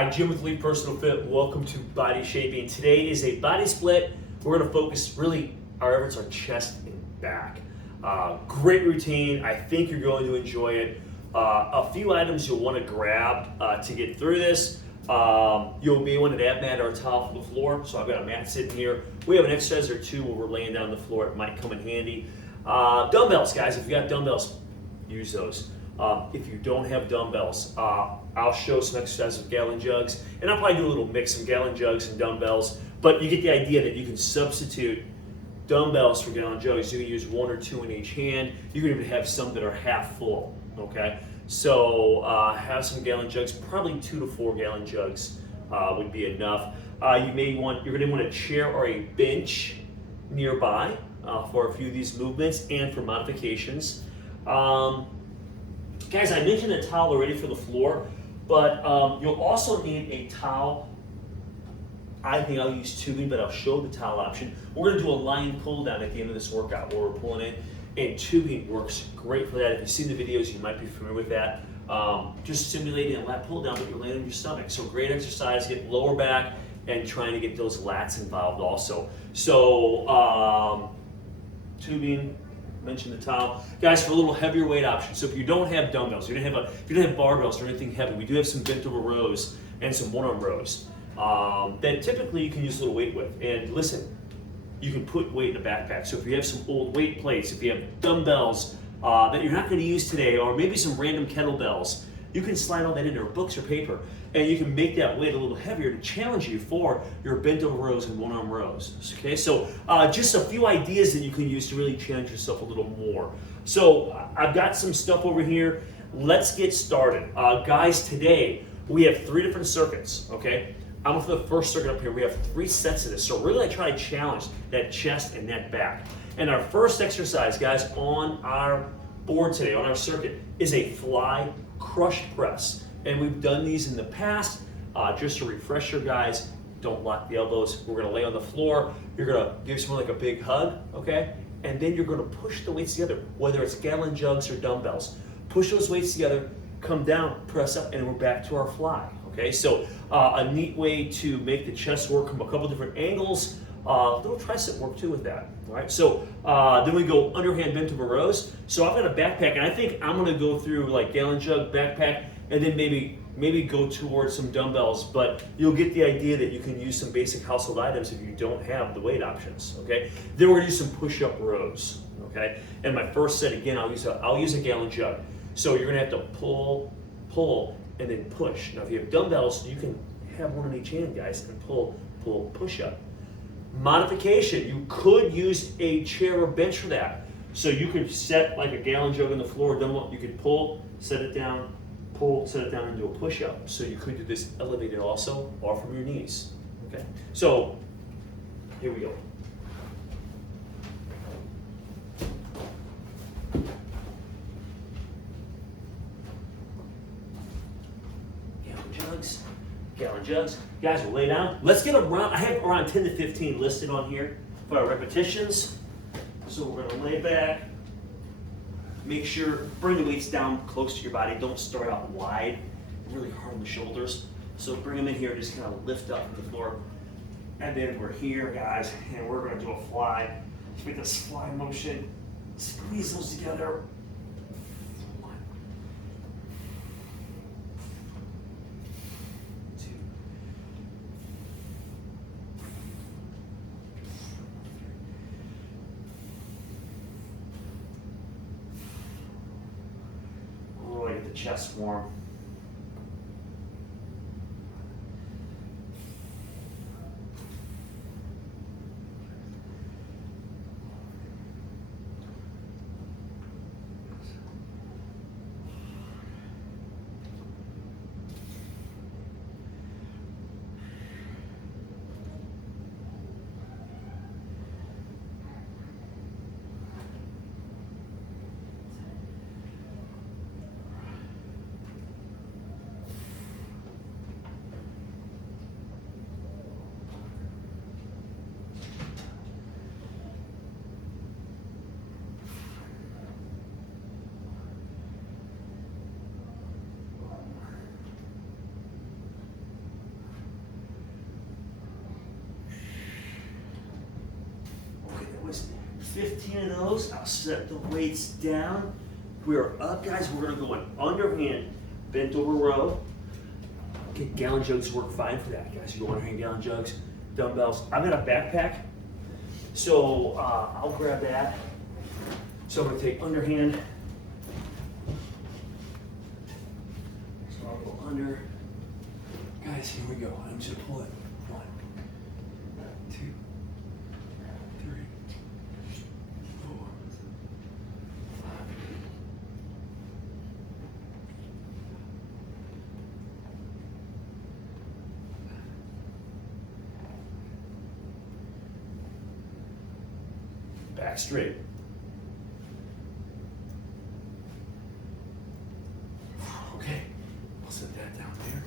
Hi, Jim with Elite Personal Fit. Welcome to Body Shaping. Today is a body split. We're going to focus really our efforts on chest and back. Great routine. I think you're going to enjoy it. A few items you'll want to grab to get through this. You'll be wanting an ab mat or a towel for the floor. So I've got a mat sitting here. We have an exercise or two where we're laying down on the floor. It might come in handy. Dumbbells, guys. If you got dumbbells, use those. If you don't have dumbbells, I'll show some exercises with gallon jugs, and I'll probably do a little mix of gallon jugs and dumbbells, but you get the idea that you can substitute dumbbells for gallon jugs. You can use one or two in each hand. You can even have some that are half full, okay? So have some gallon jugs, probably 2 to 4 gallon jugs would be enough. You're gonna want a chair or a bench nearby for a few of these movements and for modifications. Guys, I mentioned a towel already for the floor, but you'll also need a towel. I think I'll use tubing, but I'll show the towel option. We're gonna do a line pull down at the end of this workout where we're pulling in, and tubing works great for that. If you've seen the videos, you might be familiar with that. Just simulating a lat pull down, but you're laying on your stomach. So great exercise, get lower back and trying to get those lats involved also. So tubing, mention the towel. Guys, for a little heavier weight option. So if you don't have dumbbells, if you don't have barbells or anything heavy, we do have some bent over rows and some one-arm rows that typically you can use a little weight with. And listen, you can put weight in a backpack. So if you have some old weight plates, if you have dumbbells that you're not going to use today, or maybe some random kettlebells, you can slide all that into books or paper, and you can make that weight a little heavier to challenge you for your bent over rows and one-arm rows. Okay, so just a few ideas that you can use to really challenge yourself a little more. So I've got some stuff over here. Let's get started. Guys, today we have 3 different circuits, okay? I'm for the first circuit up here. We have 3 sets of this. So really I try to challenge that chest and that back. And our first exercise, guys, on our board today, on our circuit, is a fly crush press. And we've done these in the past. Just to refresh your guys, don't lock the elbows. We're gonna lay on the floor. You're gonna give someone like a big hug, okay? And then you're gonna push the weights together, whether it's gallon jugs or dumbbells. Push those weights together, come down, press up, and we're back to our fly, okay? So a neat way to make the chest work from a couple different angles. Little tricep work too with that, all right? So then we go underhand bent over rows. So I've got a backpack, and I think I'm gonna go through like gallon jug, backpack, and then maybe go towards some dumbbells, but you'll get the idea that you can use some basic household items if you don't have the weight options, okay? Then we're gonna do some push-up rows, okay? And my first set, again, I'll use a gallon jug. So you're gonna have to pull, and then push. Now if you have dumbbells, you can have one in each hand, guys, and pull, push up. Modification, you could use a chair or bench for that. So you could set like a gallon jug on the floor, you could pull, set it down, pull, set it down into a push-up. So you could do this elevated also, or from your knees, okay? So, here we go. Gallon jugs. Guys, we'll lay down. Let's get around, I have around 10 to 15 listed on here for our repetitions. So we're gonna lay back. Make sure, bring the weights down close to your body. Don't start out wide, really hard on the shoulders. So bring them in here, just kind of lift up from the floor. And then we're here, guys, and we're gonna do a fly. Just make this fly motion. Squeeze those together. The chest warm. 15 of those. I'll set the weights down. We are up, guys. We're gonna go an underhand bent over row. Okay, gallon jugs work fine for that, guys. You go underhand gallon jugs, dumbbells. I've got a backpack, so I'll grab that. So I'm gonna take underhand. So I'll go under. Guys, here we go. I'm just gonna pull it. 1, 2, 3, 4, 5. Back straight. Okay, I'll set that down there.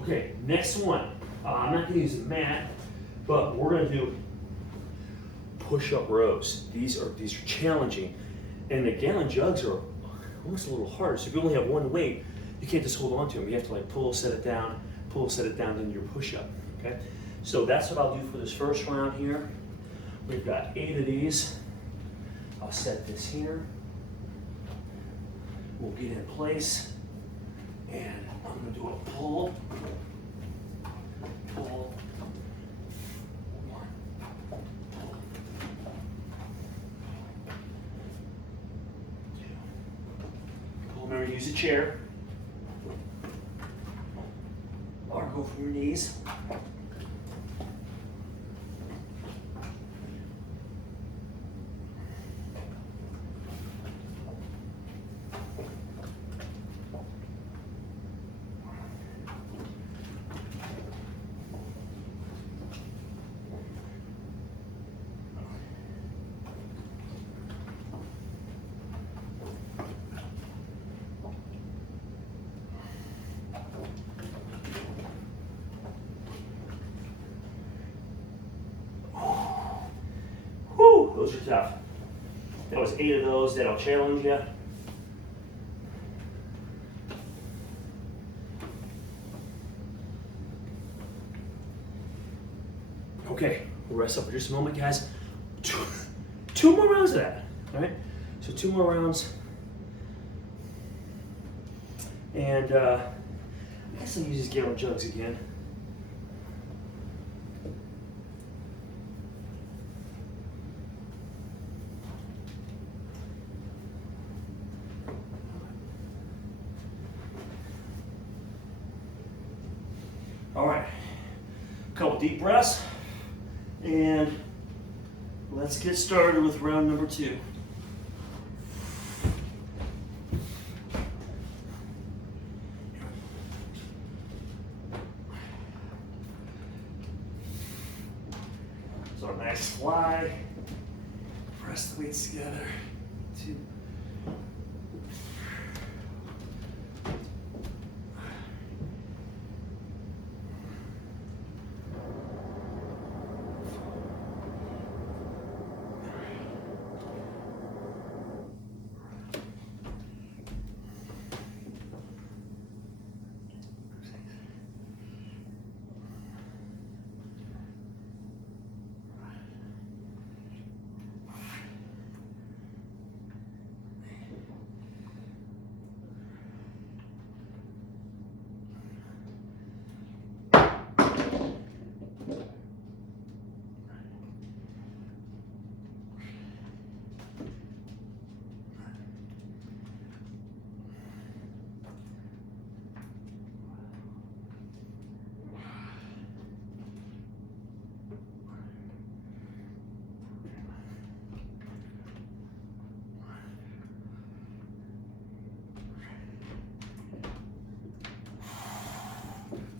Okay, next one. I'm not going to use a mat, but we're going to do push-up rows. These are challenging, and the gallon jugs are almost a little harder. So if you only have one weight, you can't just hold on to them. You have to like pull, set it down, then your push-up. Okay, so that's what I'll do for this first round here. We've got 8 of these. I'll set this here. We'll get in place, and I'm going to do a pull, pull, 1, pull, 2, pull. Remember to use a chair, or go from your knees. Those are tough. That was 8 of those that'll challenge you. Okay, we'll rest up for just a moment, guys. Two more rounds of that, all right? So 2 more rounds. And I guess I'll use these gallon jugs again. All right, a couple deep breaths, and let's get started with round number 2. So a nice fly, press the weights together, 2.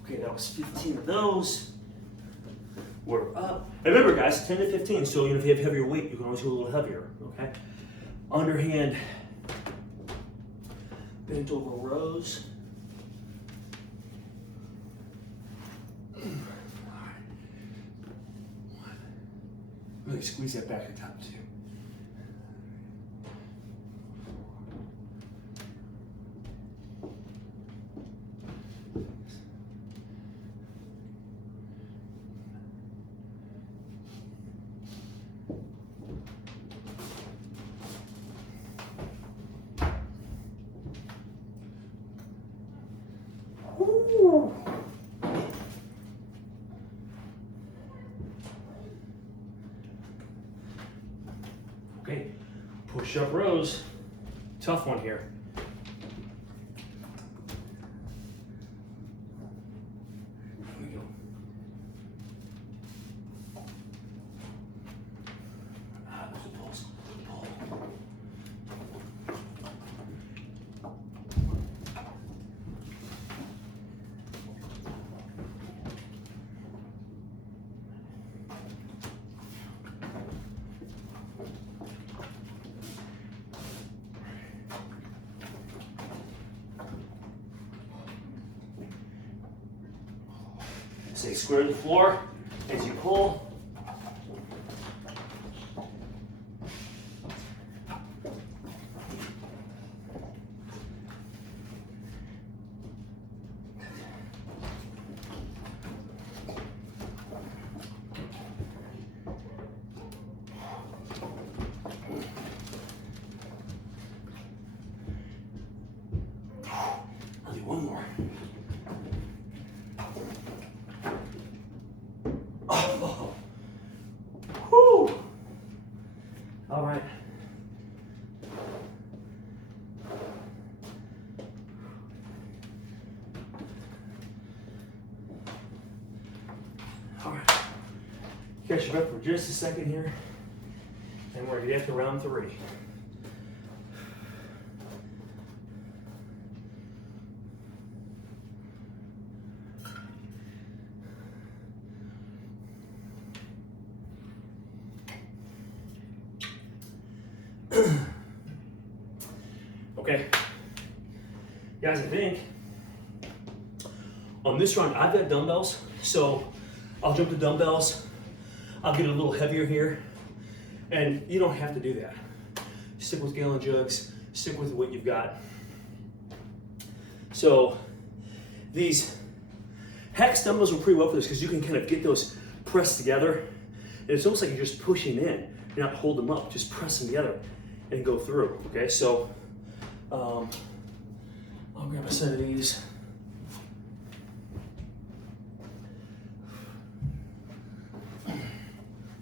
Okay, that was 15 of those. We're up. And remember, guys, 10 to 15. So if you have heavier weight, you can always go a little heavier. Okay. Underhand bent over rows. Really squeeze that back to top too. Woo. Okay, push-up rows. Tough one here. Here we go. There's the pulse. Pull. Stay square to the floor as you pull. I'll do one more. Oh. Whew. All right. All right. Catch your breath for just a second here, and we're gonna get to round 3. Okay, guys, I think on this run I've got dumbbells, so I'll jump to dumbbells. I'll get a little heavier here, and you don't have to do that. Stick with gallon jugs, stick with what you've got. So these Hex dumbbells are pretty well for this because you can kind of get those pressed together, and it's almost like you're just pushing in. You're not holding them up, just press them together and go through. Okay, so I'll grab a set of these.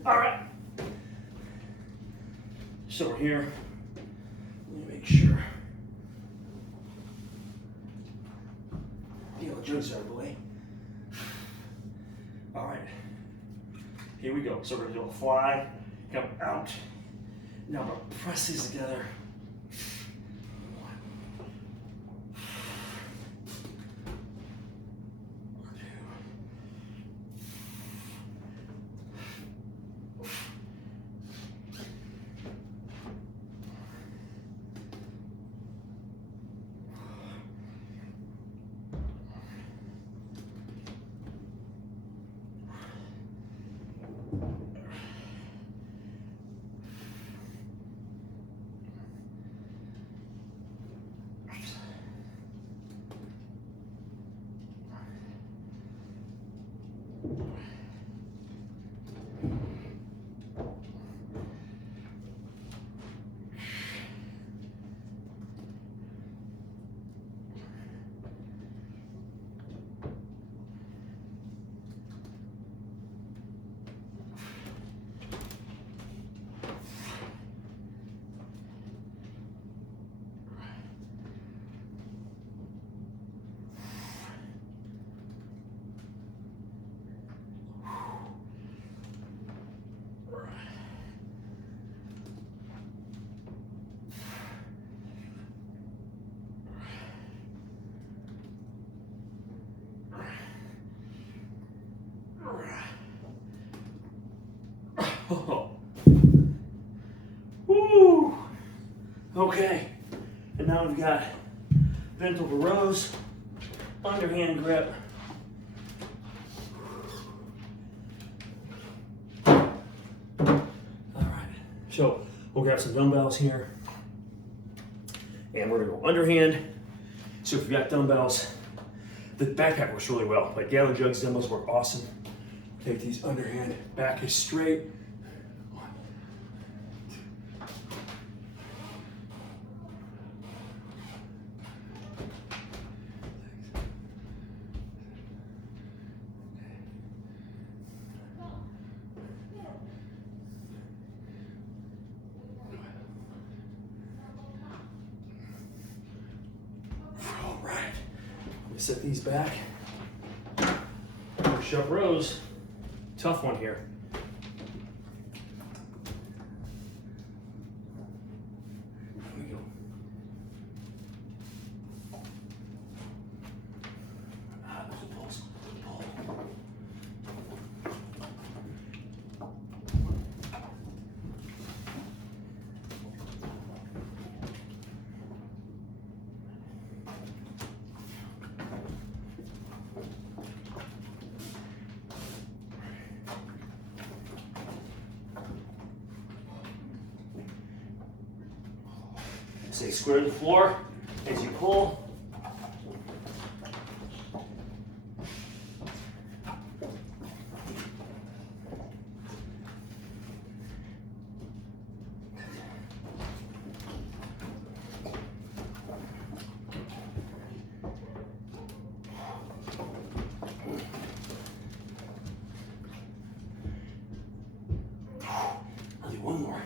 All right. So we're here. Let me make sure. The old jugs are out of the way. All right. Here we go. So we're gonna do a fly, come out. Now I'm gonna press these together. Oh. Woo. Okay, and now we've got bent over rows, underhand grip. All right, so we'll grab some dumbbells here, and we're gonna go underhand. So if you've got dumbbells, the backpack works really well. Like gallon jugs, dumbbells work awesome. Take these underhand, back is straight. Set these back. Push-up rows. Tough one here. Here we go. Pulls. Pull. Stay square to the floor as you pull. I'll do one more.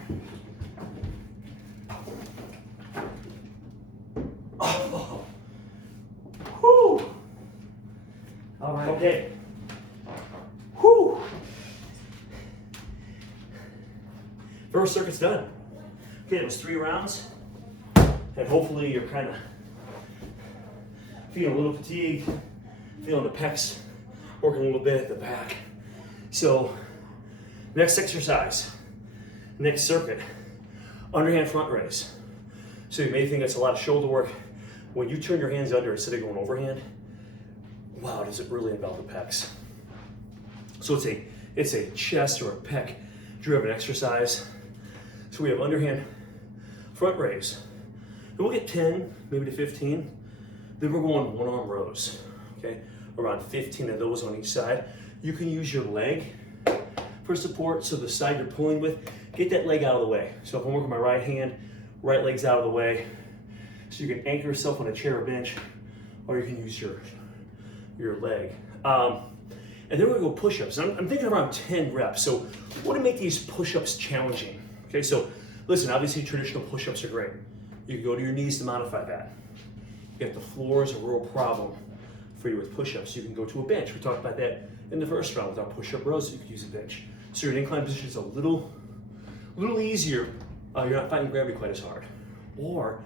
All right. Okay. Whew. First circuit's done. Okay, it was 3 rounds. And hopefully you're kind of feeling a little fatigued, feeling the pecs working a little bit at the back. So, next exercise, next circuit, underhand front raise. So you may think that's a lot of shoulder work. When you turn your hands under instead of going overhand, wow, does it really involve the pecs? So it's a chest or a pec driven exercise. So we have underhand front raise. And we'll get 10, maybe to 15. Then we're going 1-arm rows, okay? Around 15 of those on each side. You can use your leg for support, so the side you're pulling with, get that leg out of the way. So if I'm working my right hand, right leg's out of the way. So you can anchor yourself on a chair or bench, or you can use your leg. And then we're gonna go push-ups. I'm thinking around 10 reps. So we want to make these push-ups challenging. Okay, so listen, obviously traditional push-ups are great. You can go to your knees to modify that. If the floor is a real problem for you with push-ups, you can go to a bench. We talked about that in the first round with our push-up rows, you could use a bench. So your incline position is a little easier. You're not fighting gravity quite as hard. Or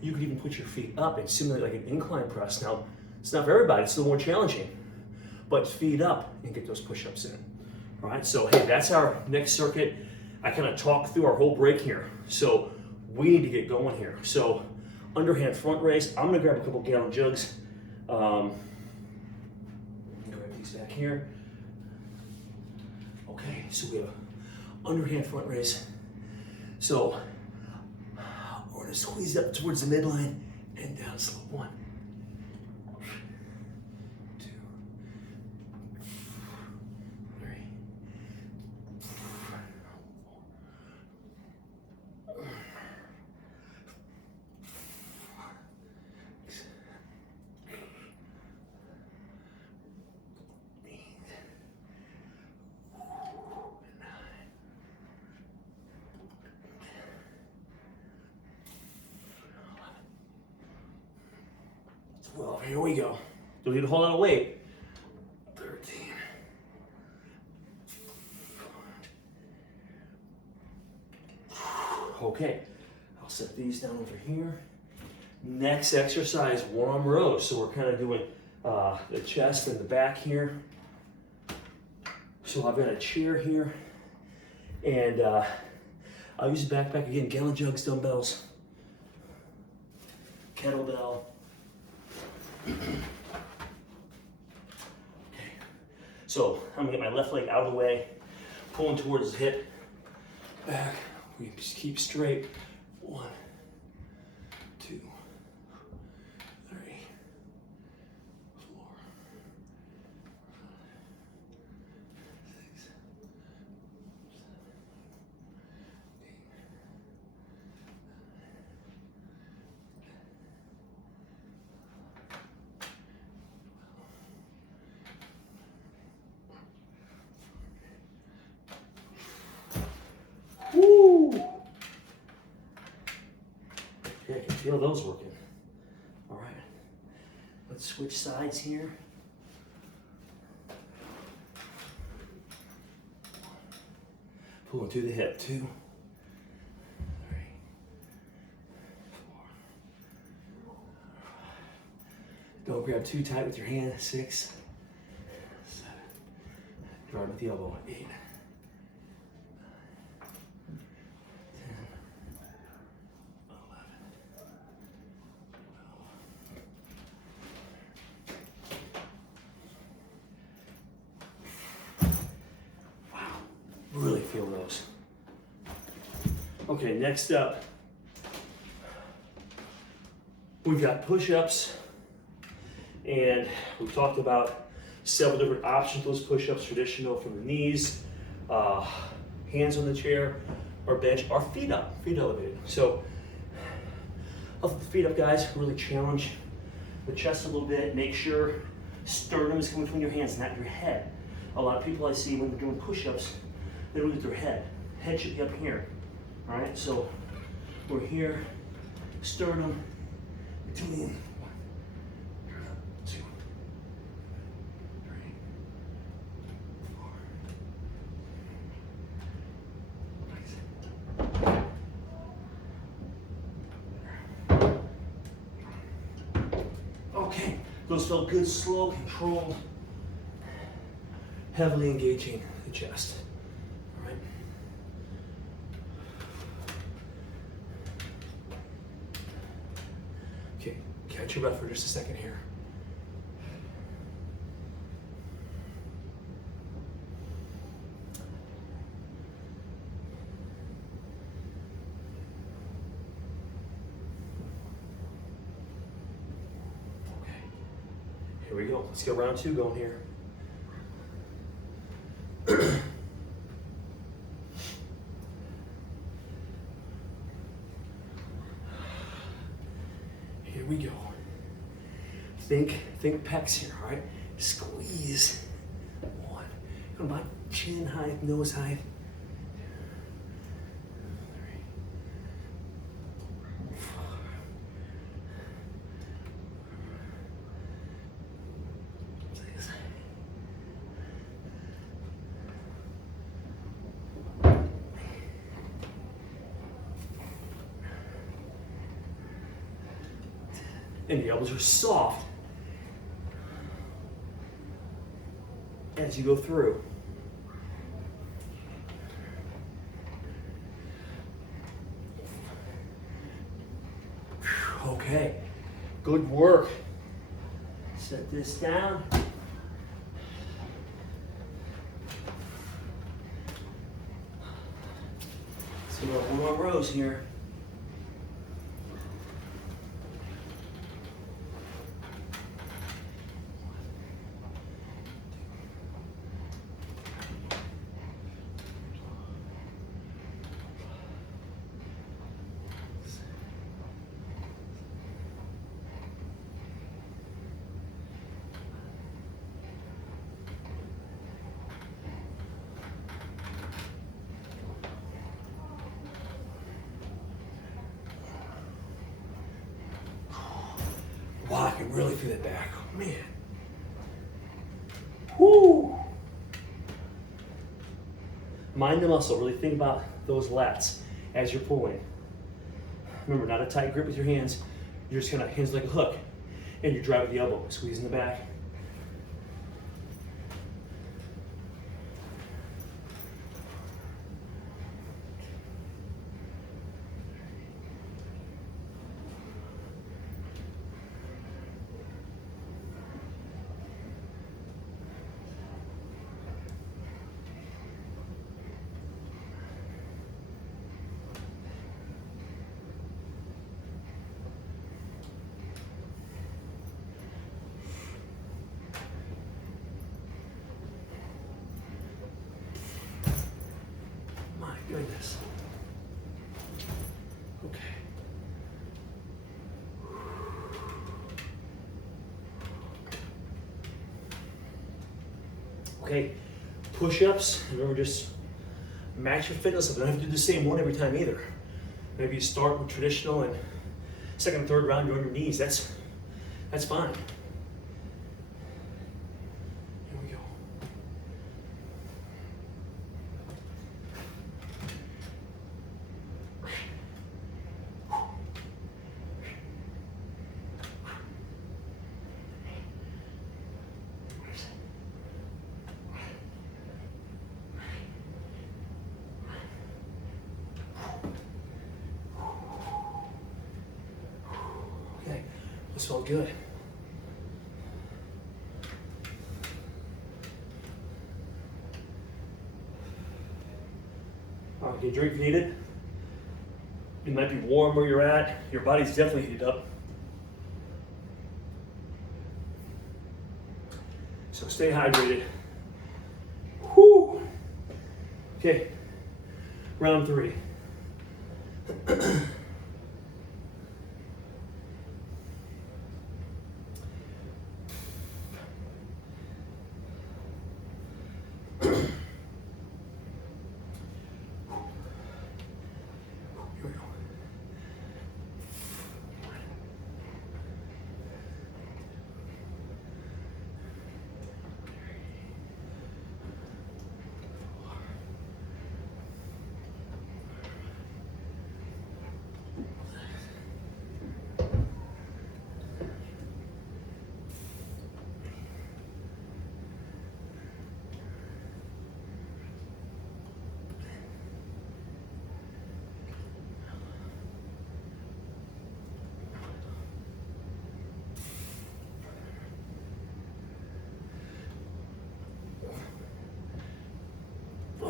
you could even put your feet up and simulate like an incline press. Now, it's not for everybody, it's a little more challenging, but feet up and get those push-ups in. All right, so hey, that's our next circuit. I kind of talked through our whole break here. So we need to get going here. So underhand front raise, I'm gonna grab a couple gallon jugs. Grab these back here. Okay, so we have underhand front raise. So we're gonna squeeze up towards the midline and down slow. 1, 2, 3. Well, here we go. Don't need a whole lot of weight. 13. Okay, I'll set these down over here. Next exercise, 1-arm rows. So we're kind of doing the chest and the back here. So I've got a chair here, and I'll use the backpack again, gallon jugs, dumbbells, kettlebell. Okay, so I'm gonna get my left leg out of the way, pulling towards the hip, back. We just keep straight. 1, 2, 3, 4, 6, 7, 8, 9. Woo! Yeah, I can feel those working. All right. Let's switch sides here. Pulling through the hip, 2, 3, 4. Don't grab too tight with your hand, 6, 7. Drive with the elbow, 8, 10, 11, 12. Wow, really feel those. Okay, next up, we've got push-ups, and we've talked about several different options for those push-ups, traditional from the knees, hands on the chair, or bench, or feet up, feet elevated. So, I'll put the feet up, guys, really challenge the chest a little bit, make sure sternum is coming from your hands, not your head. A lot of people I see when they're doing push-ups, they look at their head. Head should be up here, all right? So, we're here, sternum, between 1, 2, 3, 4. Okay, those felt good, slow, controlled, heavily engaging the chest. All right. Okay, catch your breath for just a second here. Okay, here we go. Let's get round 2 going here. Here we go. Think pecs here, all right? Squeeze. 1. Come on, chin height, nose height. 3, 4. And the elbows are soft as you go through. Okay, good work. Set this down. So we have 1 more rows here. Wow, I can really feel it back. Oh, man. Whoo! Mind the muscle. Really think about those lats as you're pulling. Remember, not a tight grip with your hands. You're just kind of hands like a hook. And you drive with the elbow, squeezing the back. Goodness. Okay. Okay, push-ups. Remember, just match your fitness level. You don't have to do the same one every time either. Maybe you start with traditional and second, third round you're on your knees. That's fine. felt good. Okay, drink if needed. It might be warm where you're at. Your body's definitely heated up. So stay hydrated. Whew. Okay, round 3.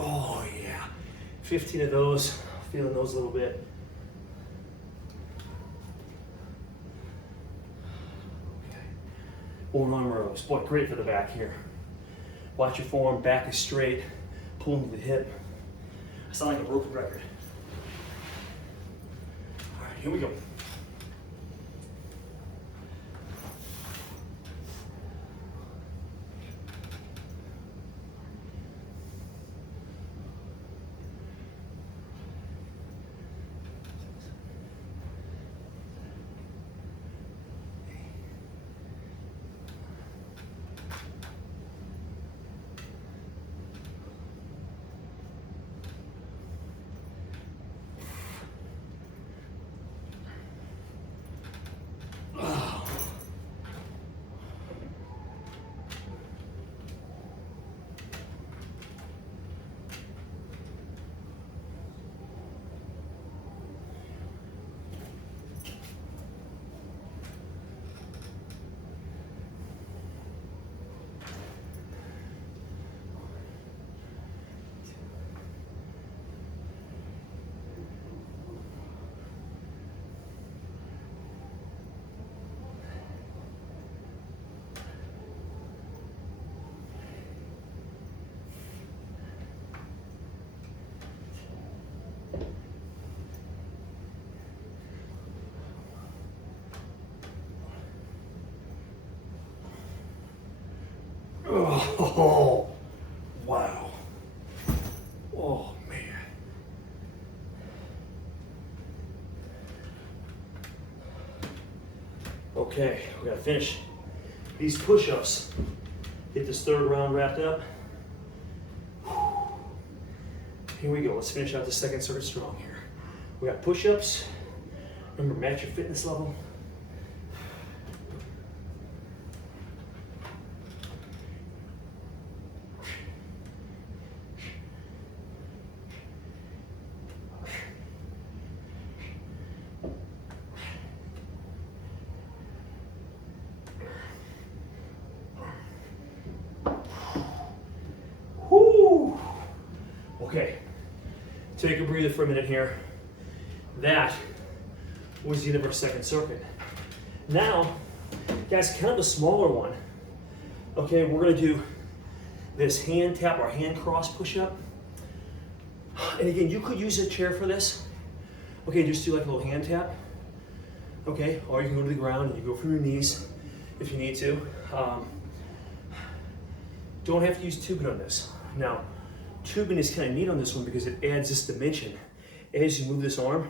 Oh yeah, 15 of those, feeling those a little bit. Okay. 1 arm rows, boy, great for the back here. Watch your form, back is straight, pull into the hip. I sound like a broken record. All right, here we go. Oh, wow. Oh, man. Okay, we gotta finish these push-ups. Get this 3rd round wrapped up. Here we go, let's finish out the 2nd circuit strong here. We got push-ups. Remember, match your fitness level. Whoo! Okay, take a breather for a minute here. That was the end of our 2nd circuit. Now, guys, kind of a smaller one. Okay, we're gonna do this hand tap or hand cross push-up. And again, you could use a chair for this. Okay, just do like a little hand tap. Okay, or you can go to the ground and you go from your knees if you need to. Don't have to use tubing on this. Now, tubing is kind of neat on this one because it adds this dimension. As you move this arm,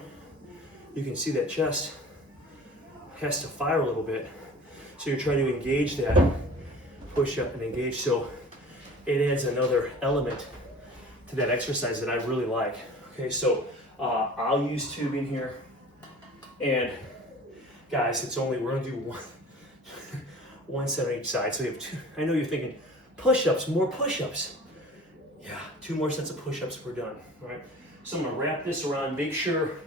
you can see that chest has to fire a little bit. So you're trying to engage that, push up and engage. So it adds another element to that exercise that I really like. Okay, so I'll use tubing here. And guys, it's only, we're gonna do one set on each side. So you have 2, I know you're thinking, push-ups, more push-ups. Yeah, 2 more sets of push-ups, we're done, all right? So I'm gonna wrap this around, make sure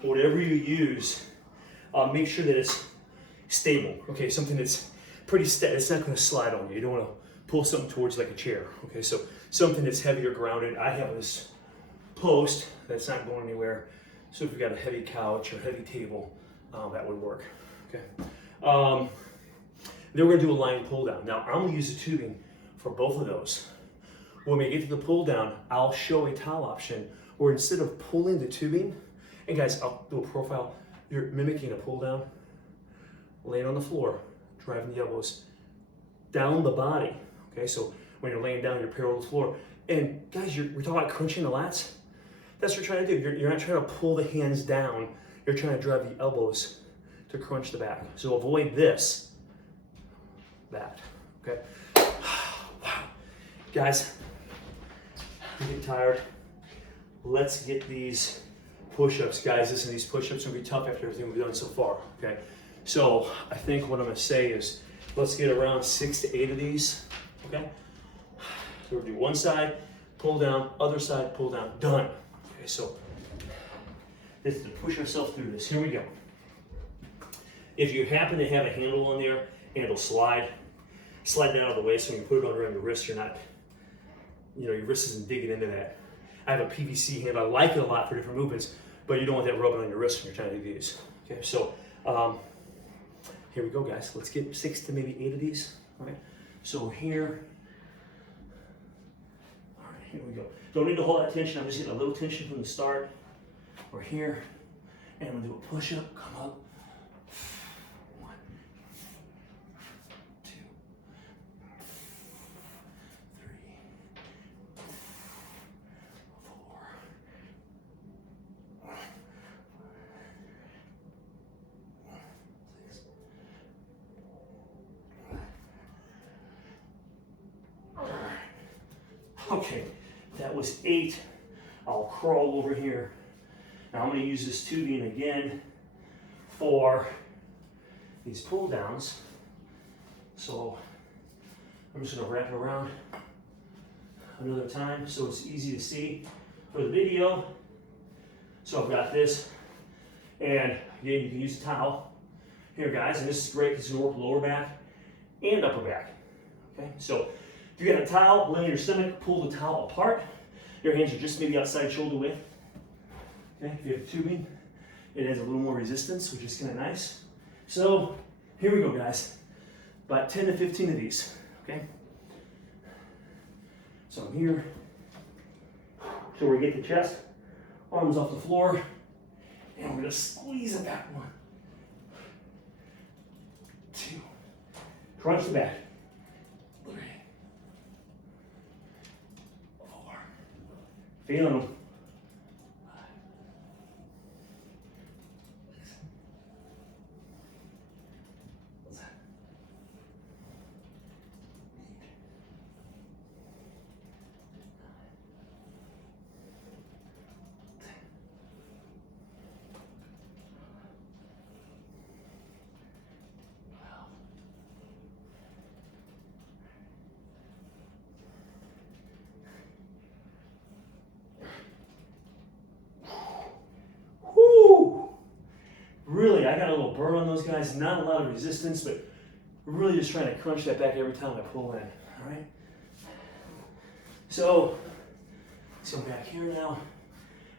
whatever you use, make sure that it's stable, okay? Something that's pretty steady, it's not gonna slide on you. You don't wanna pull something towards like a chair, okay? So something that's heavier grounded. I have this post that's not going anywhere. So if you've got a heavy couch or heavy table, that would work, okay? Then we're gonna do a line pull down. Now I'm gonna use the tubing for both of those. When we get to the pull down, I'll show a towel option where instead of pulling the tubing, and guys, I'll do a profile, you're mimicking a pull down, laying on the floor, driving the elbows down the body, okay? So when you're laying down, you're parallel to the floor. And guys, we're talking about crunching the lats. That's what you're trying to do. You're not trying to pull the hands down. You're trying to drive the elbows to crunch the back. So avoid this, that, okay? Wow. Guys, I'm getting tired. Let's get these push-ups, guys. Listen, these push-ups are gonna be tough after everything we've done so far, okay? So I think what I'm gonna say is, let's get around 6 to 8 of these, okay? So we'll do one side, pull down, other side, pull down, done. Okay, so this is to push ourselves through this. Here we go. If you happen to have a handle on there and it'll slide that out of the way so when you put it around your wrist, you're not, your wrist isn't digging into that. I have a PVC handle. I like it a lot for different movements, but you don't want that rubbing on your wrist when you're trying to do these. Okay, so here we go, guys. Let's get 6 to maybe 8 of these. All right, so we're here. All right, here we go. Don't need to hold that tension. I'm just getting a little tension from the start. We're here, and I'm gonna do a push-up. Come up. 1, 2, 3, 4. Okay, that was 8. I'll crawl over here. Now I'm going to use this tubing again for these pull downs. So I'm just going to wrap it around another time so it's easy to see for the video. So I've got this, and again, you can use a towel here, guys, and this is great because it's going to work lower back and upper back. Okay, so if you got a towel, lay on your stomach, pull the towel apart. Your hands are just maybe outside shoulder width. Okay, if you have tubing, it adds a little more resistance, which is kind of nice. So here we go, guys. About 10 to 15 of these, okay? So I'm here. So we get the chest, arms off the floor, and we're gonna squeeze it back. 1, 2, crunch the back. 3, 4, feeling them. 5, 6, 7, 8, 10. Really, I got a little burn on those guys, not a lot of resistance, but really just trying to crunch that back every time I pull in, all right? So I'm back here now.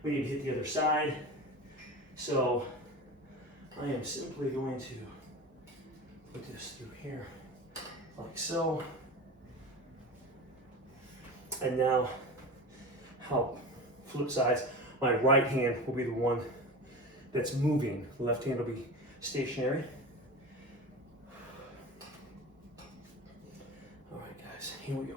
We need to hit the other side. So I am simply going to put this through here, like so. And now, how flip sides, my right hand will be the one that's moving. The left hand will be stationary. All right, guys, here we go.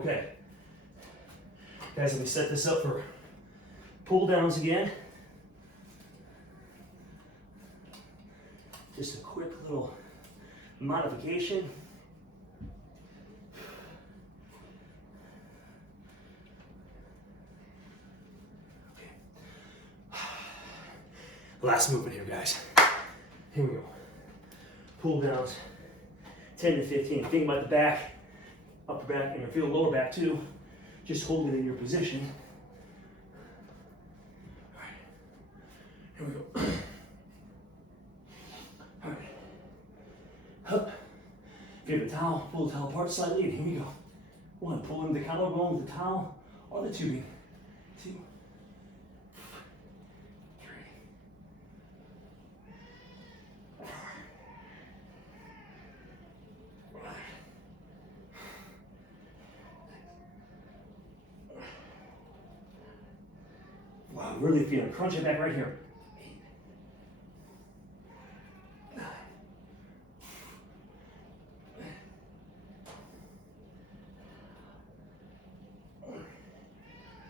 Okay. Guys, let me set this up for pull downs again. Just a quick little modification. Okay. Last movement here, guys. Here we go. Pull downs, 10 to 15. Think about the back, upper back, and feel lower back too. Just hold it in your position. All right. Here we go. All right. Up. If you have a towel, pull the towel apart slightly, and here we go. 1, pull in the collarbone with the towel or the tubing. 2, 3, 4, 5. Wow, really feeling. Crunch it back right here. 8, 9,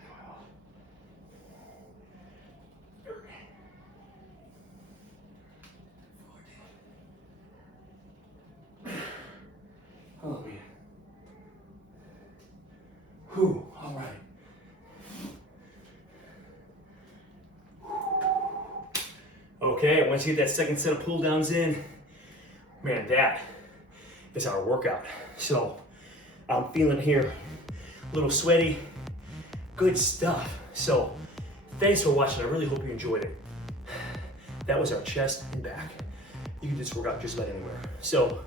12, 13, 14. Oh man. Whew, all right. Okay, once you get that second set of pull downs in, man, that is our workout. So I'm feeling here a little sweaty, good stuff. So thanks for watching. I really hope you enjoyed it. That was our chest and back. You can just work out just about anywhere. So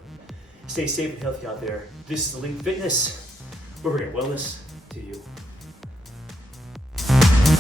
stay safe and healthy out there. This is Elite Fitness. We're bringing wellness to you.